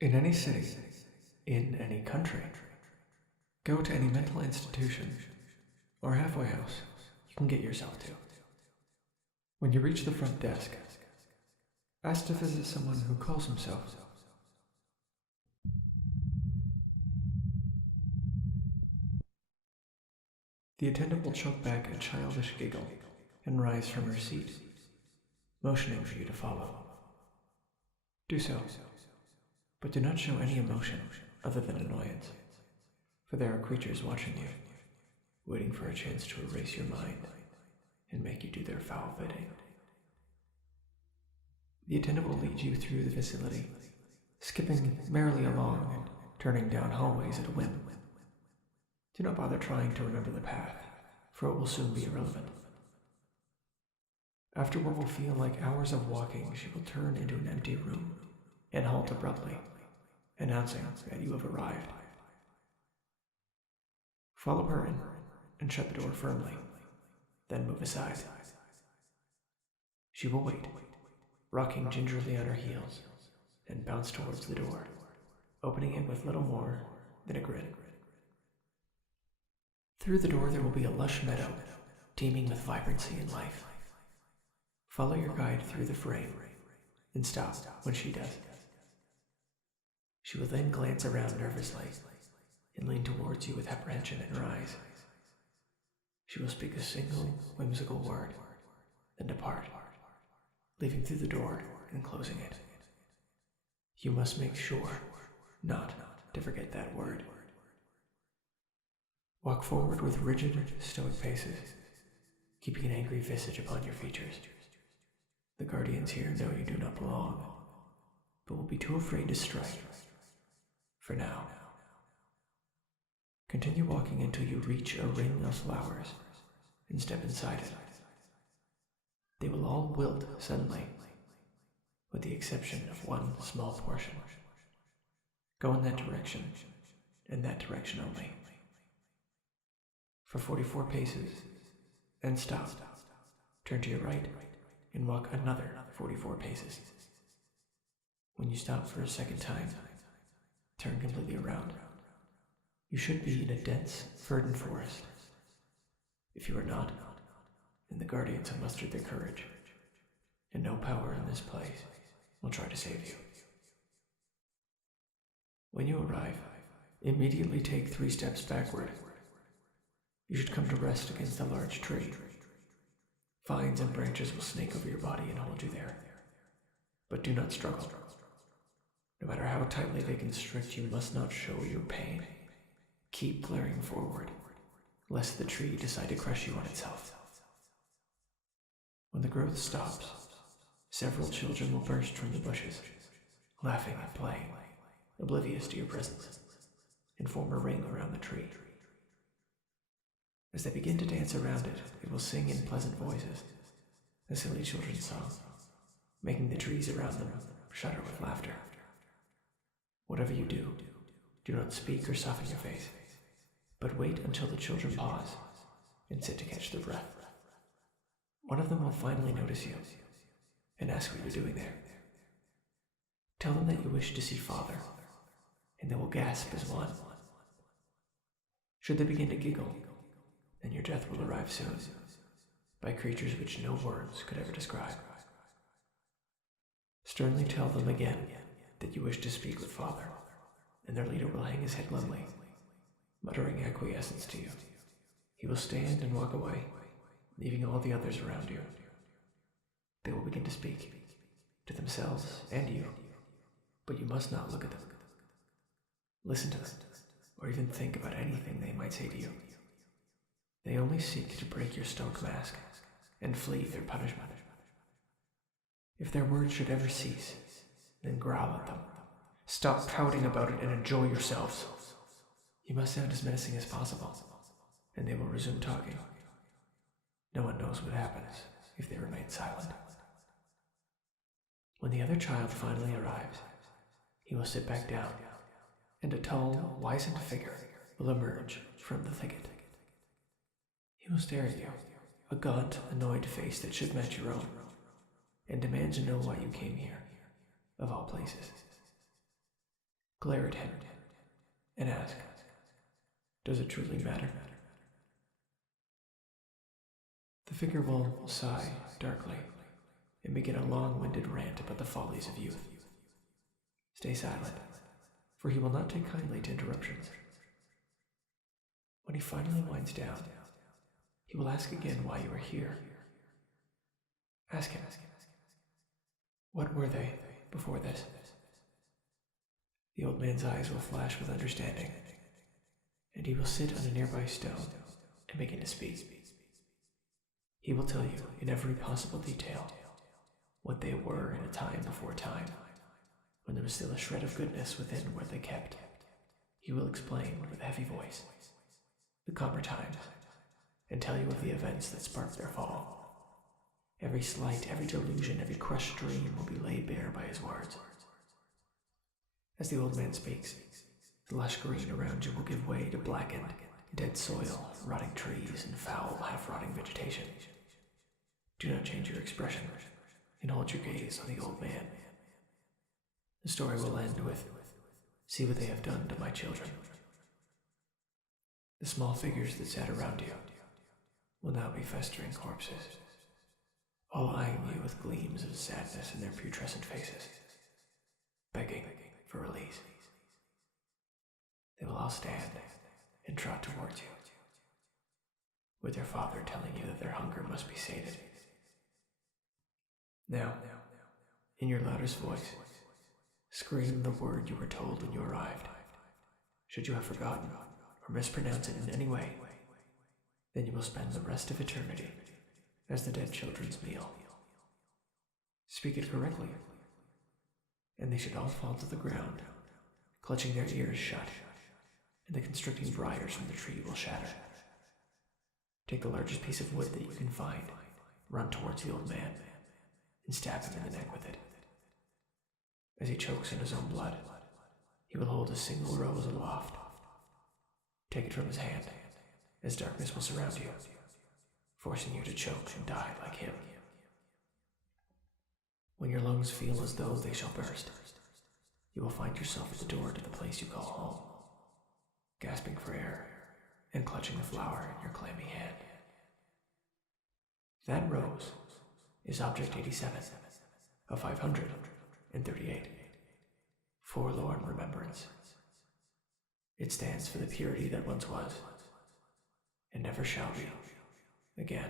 In any city, in any country, go to any mental institution or halfway house you can get yourself to. When you reach the front desk, ask to visit someone who calls himself. The attendant will choke back a childish giggle and rise from her seat, motioning for you to follow. Do so, but do not show any emotion other than annoyance, for there are creatures watching you, waiting for a chance to erase your mind and make you do their foul bidding. The attendant will lead you through the facility, skipping merrily along and turning down hallways at a whim. Do not bother trying to remember the path, for it will soon be irrelevant. After what will feel like hours of walking, she will turn into an empty room and halt abruptly, announcing that you have arrived. Follow her in and shut the door firmly, then move aside. She will wait, rocking gingerly on her heels, and bounce towards the door, opening it with little more than a grin. Through the door there will be a lush meadow, teeming with vibrancy and life. Follow your guide through the frame, and stop when she does. She will then glance around nervously, and lean towards you with apprehension in her eyes. She will speak a single whimsical word, then depart, leaving through the door and closing it. You must make sure not to forget that word. Walk forward with rigid, stoic paces, keeping an angry visage upon your features. The guardians here know you do not belong, but will be too afraid to strike. For now. Continue walking until you reach a ring of flowers and step inside it. They will all wilt suddenly, with the exception of one small portion. Go in that direction, and that direction only. For 44 paces, and stop. Turn to your right, and walk another 44 paces. When you stop for a second time, turn completely around. You should be in a dense, verdant forest. If you are not, then the guardians have mustered their courage, and no power in this place will try to save you. When you arrive, immediately take 3 steps backward. You should come to rest against a large tree. Vines and branches will snake over your body and hold you there. But do not struggle. No matter how tightly they constrict, you must not show your pain. Keep glaring forward, lest the tree decide to crush you on itself. When the growth stops, several children will burst from the bushes, laughing and playing, oblivious to your presence, and form a ring around the tree. As they begin to dance around it, they will sing in pleasant voices a silly children's song, making the trees around them shudder with laughter. Whatever you do, do not speak or soften your face, but wait until the children pause and sit to catch their breath. One of them will finally notice you and ask what you're doing there. Tell them that you wish to see Father, and they will gasp as one. Should they begin to giggle, then your death will arrive soon, by creatures which no words could ever describe. Sternly tell them again that you wish to speak with Father, and their leader will hang his head glumly, muttering acquiescence to you. He will stand and walk away, leaving all the others around you. They will begin to speak, to themselves and you, but you must not look at them. Listen to them, or even think about anything they might say to you. They only seek to break your stoic mask and flee their punishment. If their words should ever cease, then growl at them. Stop pouting about it and enjoy yourselves. You must sound as menacing as possible, and they will resume talking. No one knows what happens if they remain silent. When the other child finally arrives, he will sit back down, and a tall, wizened figure will emerge from the thicket. He will stare at you, a gaunt, annoyed face that should match your own. and demands to know why you came here, of all places. Glare at him and ask, does it truly matter? The figure will sigh darkly and begin a long-winded rant about the follies of youth. Stay silent, for he will not take kindly to interruptions. When he finally winds down, he will ask again why you are here. Ask him, what were they before this? The old man's eyes will flash with understanding, and he will sit on a nearby stone and begin to speak. He will tell you in every possible detail what they were in a time before time, when there was still a shred of goodness within where they kept. He will explain with a heavy voice the calmer times, and tell you of the events that sparked their fall. Every slight, every delusion, every crushed dream will be laid bare by his words. As the old man speaks, the lush green around you will give way to blackened, dead soil, rotting trees, and foul, half-rotting vegetation. Do not change your expression, and hold your gaze on the old man. The story will end with, see what they have done to my children. The small figures that sat around you will now be festering corpses, all eyeing you with gleams of sadness in their putrescent faces, begging for release. They will all stand and trot towards you, with their father telling you that their hunger must be sated. Now, in your loudest voice, scream the word you were told when you arrived. Should you have forgotten or mispronounce it in any way, then you will spend the rest of eternity as the dead children's meal. Speak it correctly, and they should all fall to the ground, clutching their ears shut, and the constricting briars from the tree will shatter. Take the largest piece of wood that you can find, run towards the old man, and stab him in the neck with it. As he chokes in his own blood, he will hold a single rose aloft. Take it from his hand, as darkness will surround you, forcing you to choke and die like him. When your lungs feel as though they shall burst, you will find yourself at the door to the place you call home, gasping for air and clutching the flower in your clammy hand. That rose is Object 87 of 538, Forlorn Remembrance. It stands for the purity that once was, and never shall be, again.